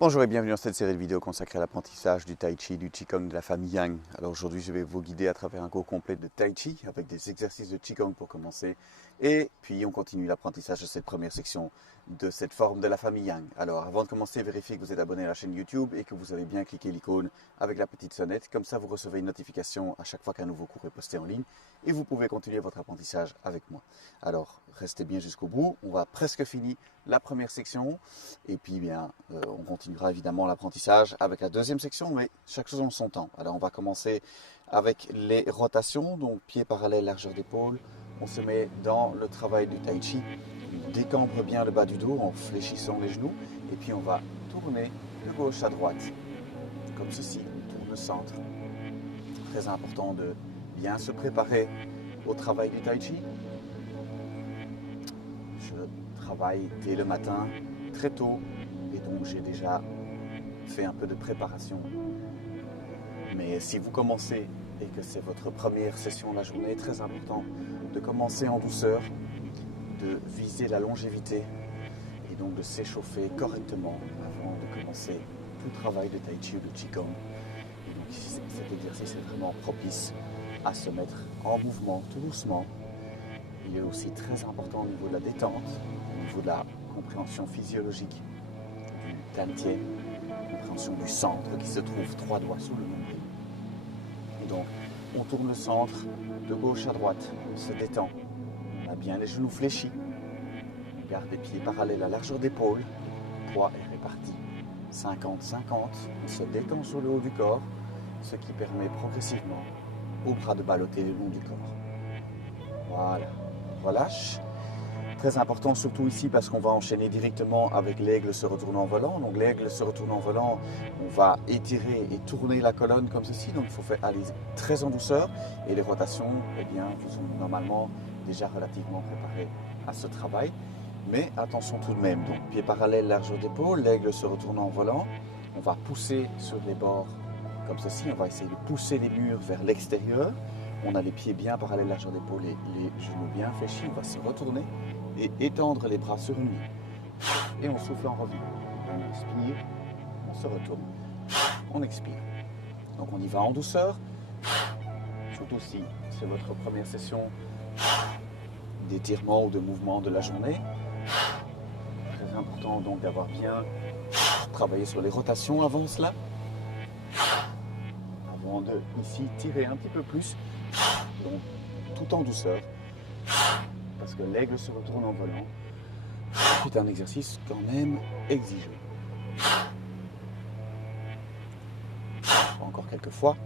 Bonjour et bienvenue dans cette série de vidéos consacrée à l'apprentissage du Tai Chi, du Qigong de la famille Yang. Alors aujourd'hui, je vais vous guider à travers un cours complet de Tai Chi avec des exercices de Qigong pour commencer. Et puis on continue l'apprentissage de cette première section de cette forme de la famille Yang. Alors avant de commencer, vérifiez que vous êtes abonné à la chaîne YouTube et que vous avez bien cliqué l'icône avec la petite sonnette. Comme ça, vous recevez une notification à chaque fois qu'un nouveau cours est posté en ligne et vous pouvez continuer votre apprentissage avec moi. Alors restez bien jusqu'au bout, on va presque finir la première section et puis bien on continuera évidemment l'apprentissage avec la deuxième section, mais chaque chose en son temps. Alors on va commencer avec les rotations, donc pieds parallèles, largeur d'épaule. On se met dans le travail du Tai Chi, on décambre bien le bas du dos en fléchissant les genoux et puis on va tourner de gauche à droite, comme ceci, on tourne le centre. Très important de bien se préparer au travail du Tai Chi. Je travaille dès le matin, très tôt, et donc j'ai déjà fait un peu de préparation. Mais si vous commencez et que c'est votre première session de la journée, très important de commencer en douceur, de viser la longévité et donc de s'échauffer correctement avant de commencer tout travail de Tai Chi ou de Qigong. Et donc cet exercice est vraiment propice à se mettre en mouvement tout doucement. Il est aussi très important au niveau de la détente, au niveau de la compréhension physiologique du dantian, compréhension du centre qui se trouve 3 doigts sous le nombril. Et donc, on tourne le centre de gauche à droite, on se détend, on a bien les genoux fléchis, on garde les pieds parallèles à largeur d'épaule, le poids est réparti 50-50, on se détend sur le haut du corps, ce qui permet progressivement aux bras de ballotter le long du corps. Voilà, relâche. Très important surtout ici parce qu'on va enchaîner directement avec l'aigle se retournant en volant. Donc l'aigle se retournant en volant, on va étirer et tourner la colonne comme ceci. Donc il faut aller très en douceur. Et les rotations, eh bien, vous sont normalement déjà relativement préparés à ce travail. Mais attention tout de même. Donc pied parallèle, largeur d'épaule, l'aigle se retournant en volant. On va pousser sur les bords comme ceci. On va essayer de pousser les murs vers l'extérieur. On a les pieds bien parallèles, largeur d'épaule et les genoux bien fléchis. On va se retourner et étendre les bras sur une ligne. Et on souffle en revue. On inspire, on se retourne. On expire. Donc on y va en douceur. Surtout si c'est votre première session d'étirement ou de mouvement de la journée. Très important donc d'avoir bien travaillé sur les rotations avant cela. Avant de ici tirer un petit peu plus. Donc tout en douceur. Parce que l'aigle se retourne en volant. C'est un exercice quand même exigeant. Encore quelques fois.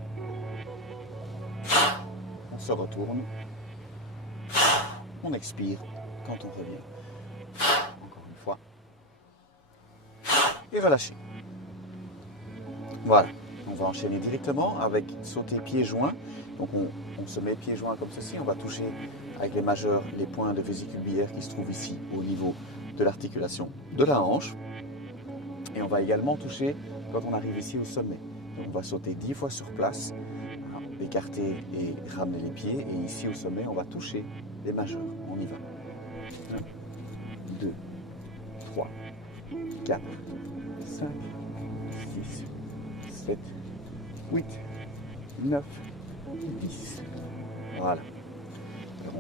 On se retourne. On expire quand on revient. Encore une fois. Et relâcher. Voilà. On va enchaîner directement avec sauter pieds joints. Donc on se met pieds joints comme ceci. On va toucher avec les majeurs les points de vésicule biliaire qui se trouvent ici au niveau de l'articulation de la hanche. Et on va également toucher quand on arrive ici au sommet. Donc on va sauter 10 fois sur place, écarter et ramener les pieds. Et ici au sommet, on va toucher les majeurs. On y va. 1, 2, 3, 4, 5, 6, 7, 8, 9, 10. Voilà.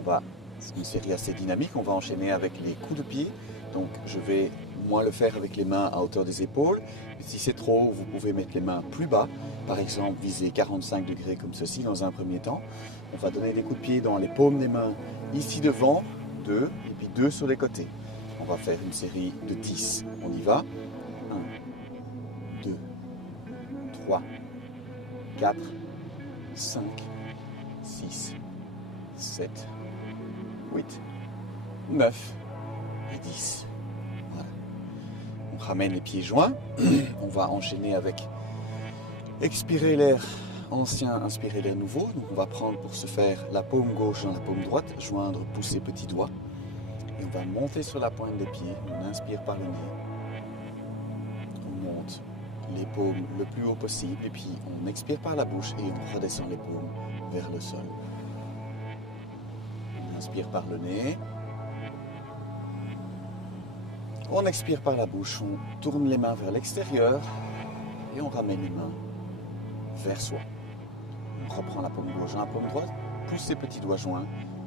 Alors c'est une série assez dynamique. On va enchaîner avec les coups de pied. Donc je vais moins le faire avec les mains à hauteur des épaules. Mais si c'est trop, vous pouvez mettre les mains plus bas. Par exemple, viser 45 degrés comme ceci dans un premier temps. On va donner des coups de pied dans les paumes des mains ici devant, 2, et puis 2 sur les côtés. On va faire une série de 10. On y va. 1, 2, 3, 4, 5, 6, 7, 8, 9 et 10. Voilà. On ramène les pieds joints. On va enchaîner avec expirer l'air ancien, inspirer l'air nouveau. Donc on va prendre pour ce faire la paume gauche dans la paume droite, joindre, pousser petit doigt. Et on va monter sur la pointe des pieds. On inspire par le nez. On monte les paumes le plus haut possible. Et puis on expire par la bouche et on redescend les paumes vers le sol. On inspire par le nez. On expire par la bouche, on tourne les mains vers l'extérieur et on ramène les mains vers soi. On reprend la paume gauche, la paume droite, pousse ses petits doigts joints,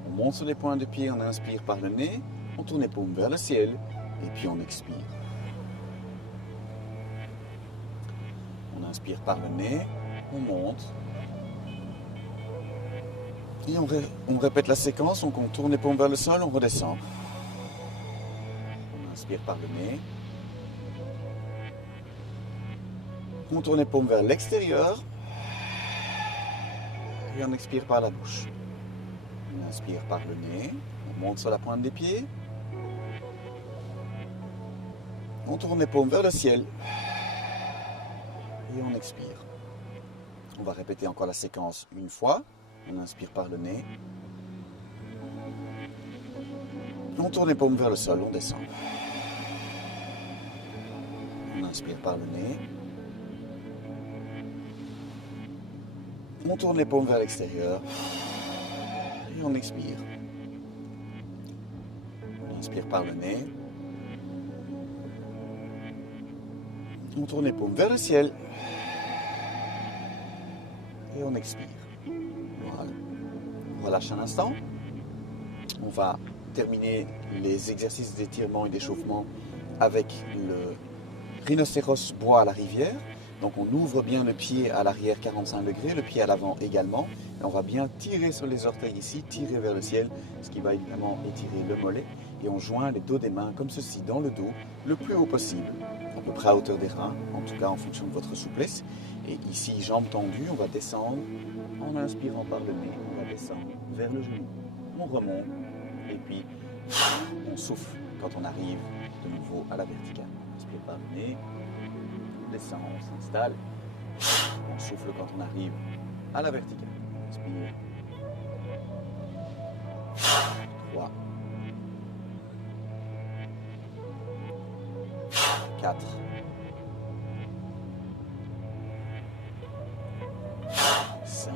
on monte sur les pointes de pied, on inspire par le nez, on tourne les paumes vers le ciel et puis on expire. On inspire par le nez, on monte et on répète la séquence, donc on tourne les paumes vers le sol, on redescend. On inspire par le nez. On tourne les paumes vers l'extérieur. Et on expire par la bouche. On inspire par le nez. On monte sur la pointe des pieds. On tourne les paumes vers le ciel. Et on expire. On va répéter encore la séquence une fois. On inspire par le nez. On tourne les paumes vers le sol, on descend. On inspire par le nez. On tourne les paumes vers l'extérieur. Et on expire. On inspire par le nez. On tourne les paumes vers le ciel. Et on expire. Voilà. On relâche un instant. On va terminer les exercices d'étirement et d'échauffement avec le rhinocéros bois à la rivière. Donc on ouvre bien le pied à l'arrière 45 degrés, le pied à l'avant également. Et on va bien tirer sur les orteils ici, tirer vers le ciel, ce qui va évidemment étirer le mollet. Et on joint les dos des mains comme ceci dans le dos, le plus haut possible, à peu près à hauteur des reins, en tout cas en fonction de votre souplesse. Et ici, jambes tendues, on va descendre en inspirant par le nez, on va descendre vers le genou, on remonte et puis on souffle quand on arrive de nouveau à la verticale. On inspire par le nez, on descend, on s'installe, on souffle quand on arrive à la verticale. On inspire. 3, 4, 5,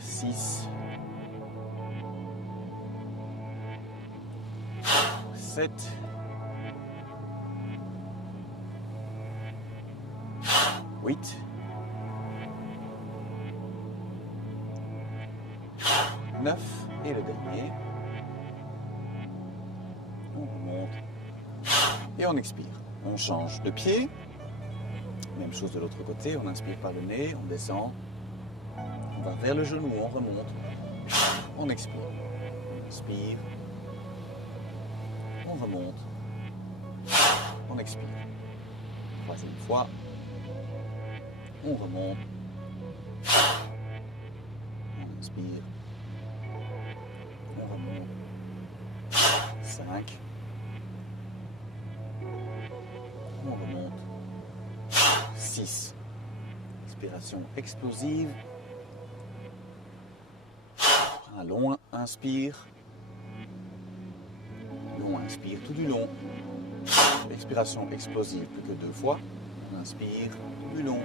6, 7, 8, 9 et le dernier. On remonte et on expire. On change de pied. Même chose de l'autre côté. On inspire par le nez, on descend. On va vers le genou, on remonte. On expire. On inspire. On remonte. On expire. Troisième fois. On remonte. On inspire. On remonte. 5. On remonte. 6. Expiration explosive. Un long inspire. Long inspire tout du long. Expiration explosive plus que 2 fois. On inspire du long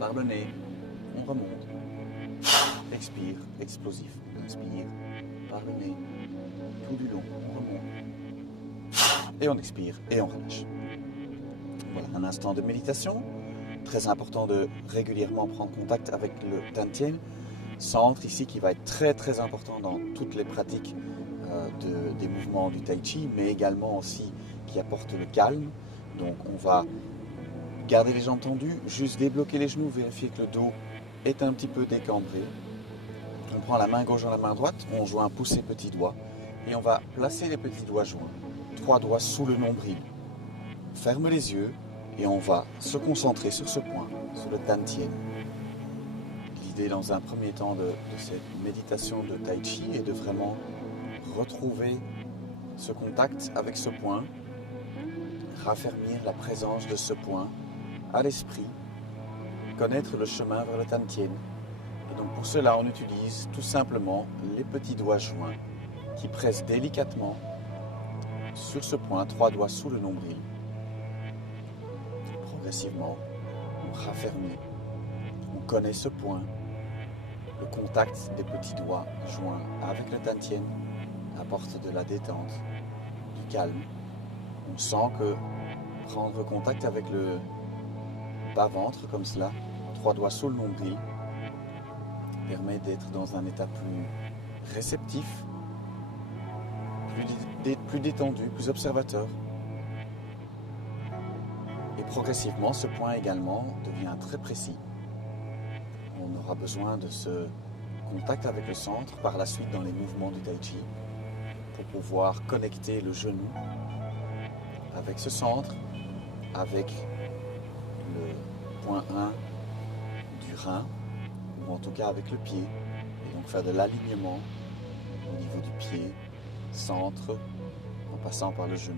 par le nez. On remonte. Expire explosif. On inspire par le nez. Tout du long. On remonte. Et on expire et on relâche. Voilà un instant de méditation. Très important de régulièrement prendre contact avec le Tantien, centre ici qui va être très très important dans toutes les pratiques des mouvements du Tai Chi, mais également aussi qui apporte le calme. Donc on va garder les jambes tendues, juste débloquer les genoux, vérifier que le dos est un petit peu décambré. On prend la main gauche dans la main droite, on joint pouce et petit doigt et on va placer les petits doigts joints, 3 doigts sous le nombril. On ferme les yeux et on va se concentrer sur ce point, sur le Tantien. L'idée dans un premier temps de cette méditation de Tai Chi est de vraiment retrouver ce contact avec ce point, raffermir la présence de ce point à l'esprit, connaître le chemin vers le Tantien. Et donc pour cela, on utilise tout simplement les petits doigts joints qui pressent délicatement sur ce point, 3 doigts sous le nombril. Progressivement, on raffermit, on connaît ce point, le contact des petits doigts joints avec le Tantien, apporte de la détente, du calme. On sent que prendre contact avec le bas-ventre comme cela, 3 doigts sous le nombril, permet d'être dans un état plus réceptif, plus détendu, plus observateur. Et progressivement, ce point également devient très précis. On aura besoin de ce contact avec le centre par la suite dans les mouvements du Tai Chi pour pouvoir connecter le genou avec ce centre, avec le point 1 du rein, ou en tout cas avec le pied, et donc faire de l'alignement au niveau du pied, centre, en passant par le genou.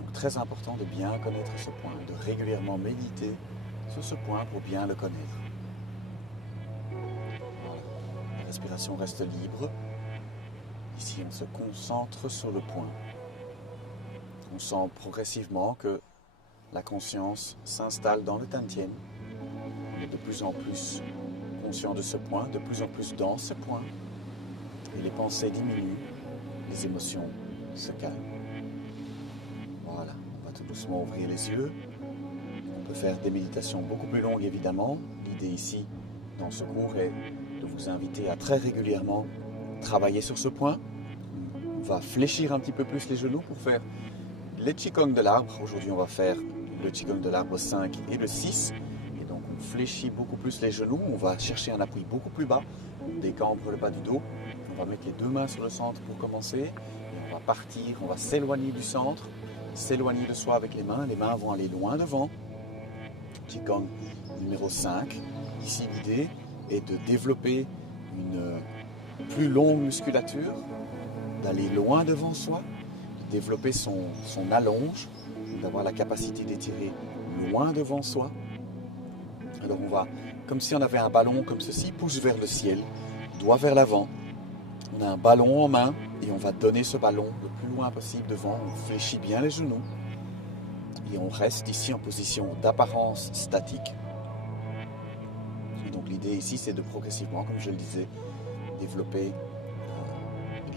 Donc très important de bien connaître ce point, de régulièrement méditer sur ce point pour bien le connaître. Voilà. La respiration reste libre. Ici, on se concentre sur le point. On sent progressivement que la conscience s'installe dans le Tantien. On est de plus en plus conscient de ce point, de plus en plus dans ce point. Et les pensées diminuent, les émotions se calment. Voilà, on va tout doucement ouvrir les yeux. On peut faire des méditations beaucoup plus longues évidemment. L'idée ici, dans ce cours, est de vous inviter à très régulièrement travailler sur ce point. On va fléchir un petit peu plus les genoux pour faire les Qigong de l'arbre. Aujourd'hui, on va faire le Qigong de l'arbre 5 et le 6. Et donc, on fléchit beaucoup plus les genoux. On va chercher un appui beaucoup plus bas. On décambre le bas du dos. On va mettre les 2 mains sur le centre pour commencer. Et on va partir, on va s'éloigner du centre, s'éloigner de soi avec les mains. Les mains vont aller loin devant. Qigong numéro 5. Ici, l'idée est de développer une plus longue musculature, d'aller loin devant soi, de développer son allonge, d'avoir la capacité d'étirer loin devant soi. Alors on va, comme si on avait un ballon comme ceci, pouce vers le ciel, doigt vers l'avant. On a un ballon en main et on va donner ce ballon le plus loin possible devant. On fléchit bien les genoux et on reste ici en position d'apparence statique. Et donc l'idée ici, c'est de progressivement, comme je le disais, développer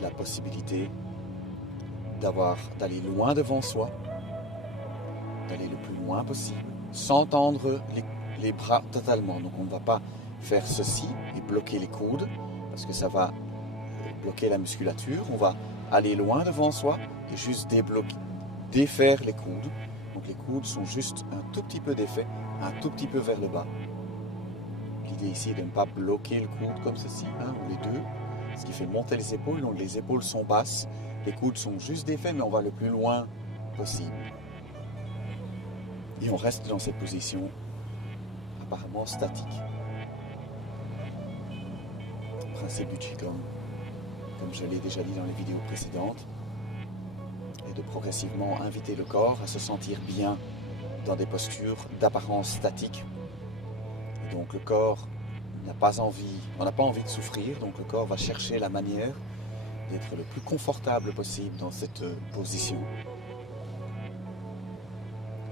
la possibilité d'aller loin devant soi, d'aller le plus loin possible, sans tendre les bras totalement. Donc on ne va pas faire ceci et bloquer les coudes, parce que ça va bloquer la musculature. On va aller loin devant soi et juste défaire les coudes. Donc les coudes sont juste un tout petit peu défaits, un tout petit peu vers le bas. L'idée ici est de ne pas bloquer le coude comme ceci, ou les deux, ce qui fait monter les épaules. Donc les épaules sont basses, les coudes sont juste défaits, mais on va le plus loin possible. Et on reste dans cette position apparemment statique. Le principe du Qigong, comme je l'ai déjà dit dans les vidéos précédentes, est de progressivement inviter le corps à se sentir bien dans des postures d'apparence statique. Et donc le corps n'a pas envie, on n'a pas envie de souffrir, donc le corps va chercher la manière d'être le plus confortable possible dans cette position.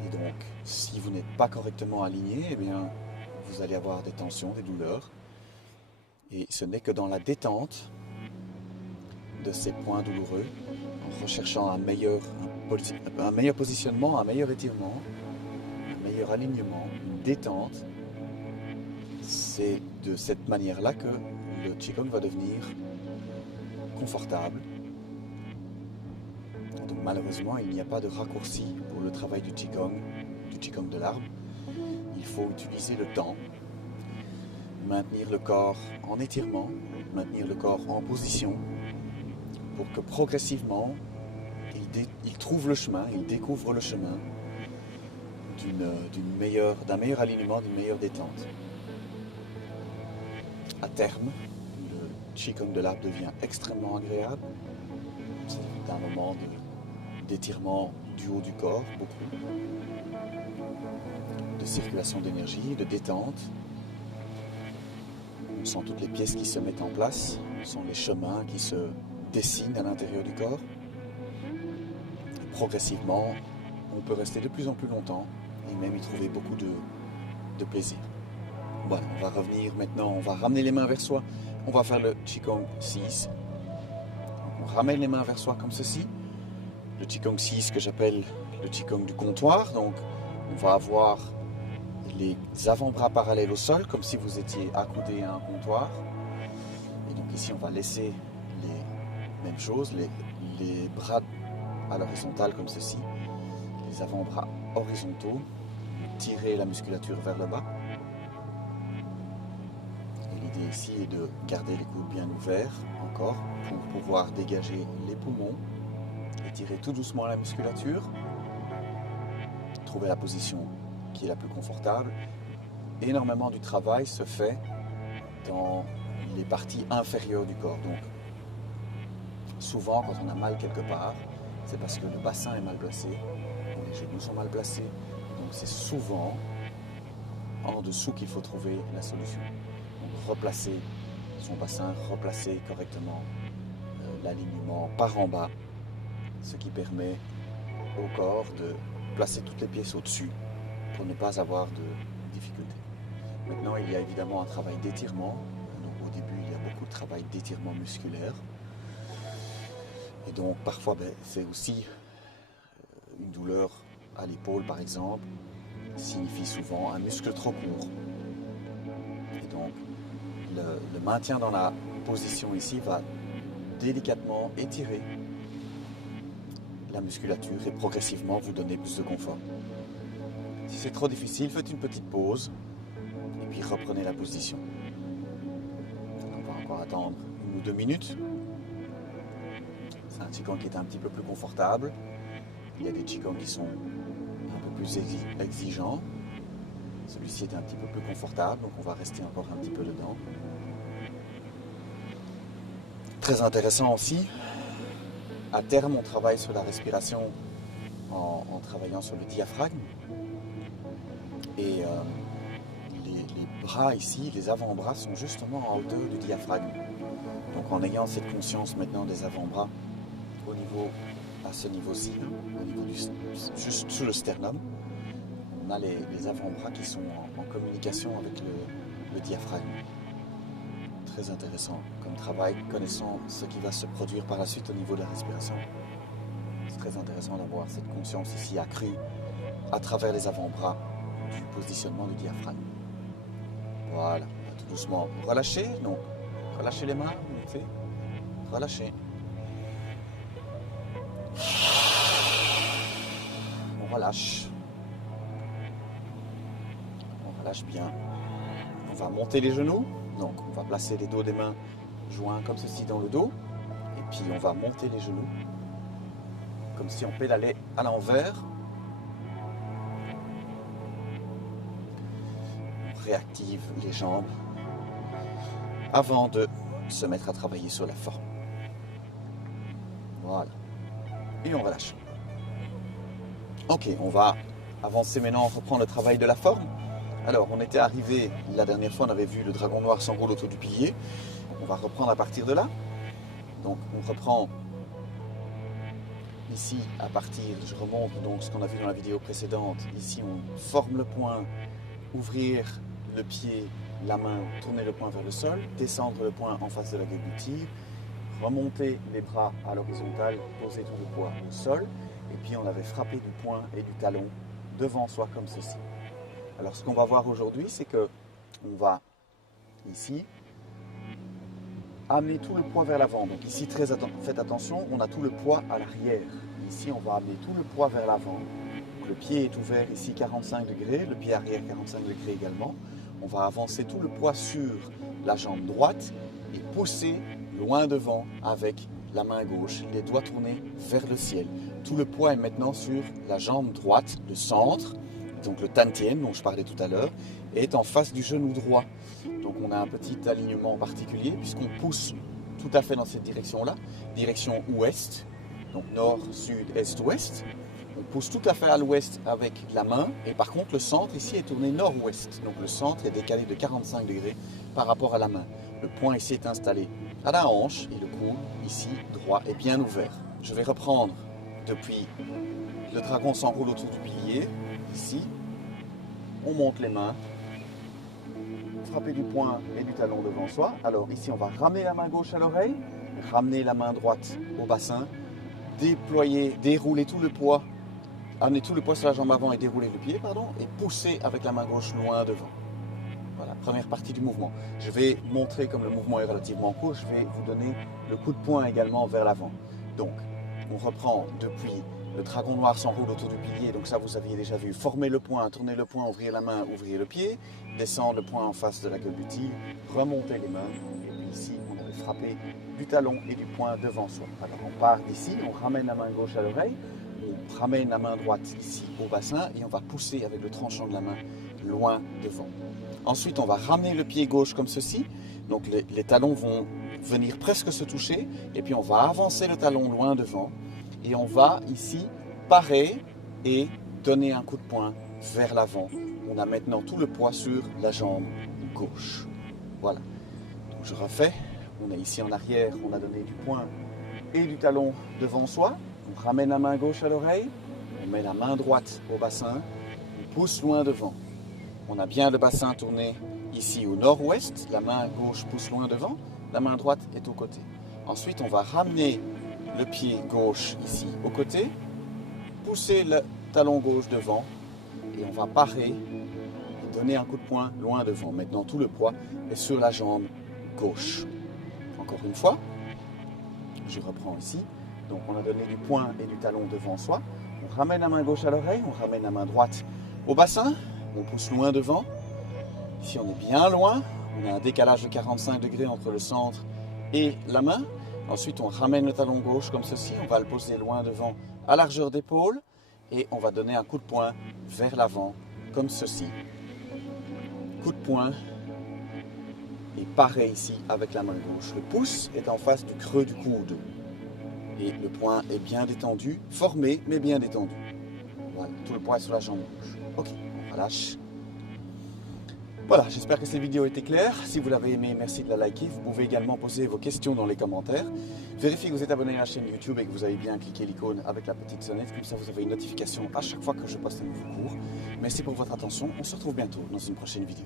Et donc, si vous n'êtes pas correctement aligné, eh bien, vous allez avoir des tensions, des douleurs. Et ce n'est que dans la détente de ces points douloureux, en recherchant un meilleur positionnement, un meilleur étirement, un meilleur alignement, une détente, c'est de cette manière-là que le Qigong va devenir confortable. Donc malheureusement, il n'y a pas de raccourci pour le travail du Qigong de l'arbre. Il faut utiliser le temps, maintenir le corps en étirement, maintenir le corps en position, pour que progressivement, il trouve le chemin, il découvre le chemin d'un meilleur alignement, d'une meilleure détente. À terme, le Qigong de l'arbre devient extrêmement agréable. C'est un moment d'étirement du haut du corps, beaucoup, de circulation d'énergie, de détente. On sent toutes les pièces qui se mettent en place, on sent les chemins qui se dessinent à l'intérieur du corps. Et progressivement, on peut rester de plus en plus longtemps et même y trouver beaucoup de plaisir. Voilà, on va revenir maintenant, on va ramener les mains vers soi. On va faire le Qigong 6. Donc On ramène les mains vers soi comme ceci. Le Qigong 6 que j'appelle le Qigong du comptoir. Donc on va avoir les avant-bras parallèles au sol, comme si vous étiez accoudé à un comptoir. Et donc ici, on va laisser les mêmes choses, les bras à l'horizontale comme ceci, les avant-bras horizontaux, tirer la musculature vers le bas. Et l'idée ici est de garder les coudes bien ouverts, encore, pour pouvoir dégager les poumons, étirer tout doucement la musculature, trouver la position qui est la plus confortable. Énormément du travail se fait dans les parties inférieures du corps. Donc, souvent, quand on a mal quelque part, c'est parce que le bassin est mal placé, les genoux sont mal placés. Donc, c'est souvent en dessous qu'il faut trouver la solution. Donc, replacer son bassin, replacer correctement l'alignement par en bas, ce qui permet au corps de placer toutes les pièces au-dessus pour ne pas avoir de difficultés. Maintenant, il y a évidemment un travail d'étirement. Donc, au début, il y a beaucoup de travail d'étirement musculaire. Et donc, parfois, c'est aussi une douleur à l'épaule, par exemple, signifie souvent un muscle trop court. Et donc, le maintien dans la position ici va délicatement étirer la musculature et progressivement vous donner plus de confort. Si c'est trop difficile, faites une petite pause et puis reprenez la position. On va encore attendre 1 ou 2 minutes. C'est un Qigong qui est un petit peu plus confortable. Il y a des Qigong qui sont un peu plus exigeants. Celui-ci est un petit peu plus confortable, donc on va rester encore un petit peu dedans. Très intéressant aussi. À terme, on travaille sur la respiration en travaillant sur le diaphragme. Et les bras ici, les avant-bras sont justement en hauteur du diaphragme. Donc en ayant cette conscience maintenant des avant-bras à ce niveau-ci, au niveau juste sous le sternum, on a les avant-bras qui sont en communication avec le diaphragme. Très intéressant comme travail, connaissant ce qui va se produire par la suite au niveau de la respiration. C'est très intéressant d'avoir cette conscience ici accrue à travers les avant-bras du positionnement du diaphragme. Voilà, tout doucement. Relâchez, donc relâchez les mains, montez, relâchez. On relâche. On relâche bien. On va monter les genoux. Donc on va placer les dos des mains joints comme ceci dans le dos. Et puis on va monter les genoux. Comme si on pédalait à l'envers. On réactive les jambes avant de se mettre à travailler sur la forme. Voilà. Et on relâche. Ok, on va avancer maintenant, on reprend le travail de la forme. Alors, on était arrivé, la dernière fois, on avait vu le dragon noir s'enroule autour du pilier. On va reprendre à partir de là. Donc, on reprend ici, à partir, je remonte donc ce qu'on a vu dans la vidéo précédente. Ici, on forme le poing, ouvrir le pied, la main, tourner le poing vers le sol, descendre le poing en face de la gueule du tigre, remonter les bras à l'horizontale, poser tout le poids au sol. Et puis, on avait frappé du poing et du talon devant soi comme ceci. Alors, ce qu'on va voir aujourd'hui, c'est que on va, ici, amener tout le poids vers l'avant. Donc ici, faites attention, on a tout le poids à l'arrière. Ici, on va amener tout le poids vers l'avant. Le pied est ouvert ici 45 degrés, le pied arrière 45 degrés également. On va avancer tout le poids sur la jambe droite et pousser loin devant avec la main gauche, les doigts tournés vers le ciel. Tout le poids est maintenant sur la jambe droite, le centre. Donc le tantien dont je parlais tout à l'heure est en face du genou droit. Donc on a un petit alignement particulier puisqu'on pousse tout à fait dans cette direction-là, direction ouest, donc nord, sud, est, ouest. On pousse tout à fait à l'ouest avec la main et par contre le centre ici est tourné nord-ouest. Donc le centre est décalé de 45 degrés par rapport à la main. Le poing ici est installé à la hanche et le cou ici droit est bien ouvert. Je vais reprendre depuis le dragon s'enroule autour du pilier. Ici, on monte les mains, frapper du poing et du talon devant soi. Alors ici, on va ramener la main gauche à l'oreille, ramenez la main droite au bassin, déployez, déroulez tout le poids, amenez tout le poids sur la jambe avant et déroulez le pied, pardon, et poussez avec la main gauche loin devant. Voilà, première partie du mouvement. Je vais montrer, comme le mouvement est relativement court, je vais vous donner le coup de poing également vers l'avant. Donc, on reprend depuis le dragon noir s'enroule autour du pilier, donc ça vous aviez déjà vu. Former le poing, tourner le poing, ouvrir la main, ouvrir le pied, descendre le poing en face de la gueule du tigre, remonter les mains, et puis ici, on avait frappé du talon et du poing devant soi. Alors, on part d'ici, on ramène la main gauche à l'oreille, on ramène la main droite ici au bassin, et on va pousser avec le tranchant de la main loin devant. Ensuite, on va ramener le pied gauche comme ceci. Donc, les talons vont venir presque se toucher. Et puis, on va avancer le talon loin devant. Et on va ici parer et donner un coup de poing vers l'avant. On a maintenant tout le poids sur la jambe gauche. Voilà. Donc, je refais. On est ici en arrière. On a donné du poing et du talon devant soi. On ramène la main gauche à l'oreille. On met la main droite au bassin. On pousse loin devant. On a bien le bassin tourné ici au nord-ouest, la main gauche pousse loin devant, la main droite est au côté. Ensuite, on va ramener le pied gauche ici au côté, pousser le talon gauche devant et on va parer et donner un coup de poing loin devant. Maintenant, tout le poids est sur la jambe gauche. Encore une fois, je reprends ici. Donc, on a donné du poing et du talon devant soi. On ramène la main gauche à l'oreille, on ramène la main droite au bassin. On pousse loin devant. Ici, on est bien loin. On a un décalage de 45 degrés entre le centre et la main. Ensuite, on ramène le talon gauche comme ceci. On va le poser loin devant à largeur d'épaule. Et on va donner un coup de poing vers l'avant comme ceci. Coup de poing. Et pareil ici avec la main gauche. Le pouce est en face du creux du coude. Et le poing est bien détendu. Formé, mais bien détendu. Voilà, tout le poids est sur la jambe gauche. Ok. Relâche. Voilà, j'espère que cette vidéo était claire. Si vous l'avez aimé, merci de la liker. Vous pouvez également poser vos questions dans les commentaires. Vérifiez que vous êtes abonné à la chaîne YouTube et que vous avez bien cliqué l'icône avec la petite sonnette. Comme ça, vous avez une notification à chaque fois que je poste un nouveau cours. Merci pour votre attention. On se retrouve bientôt dans une prochaine vidéo.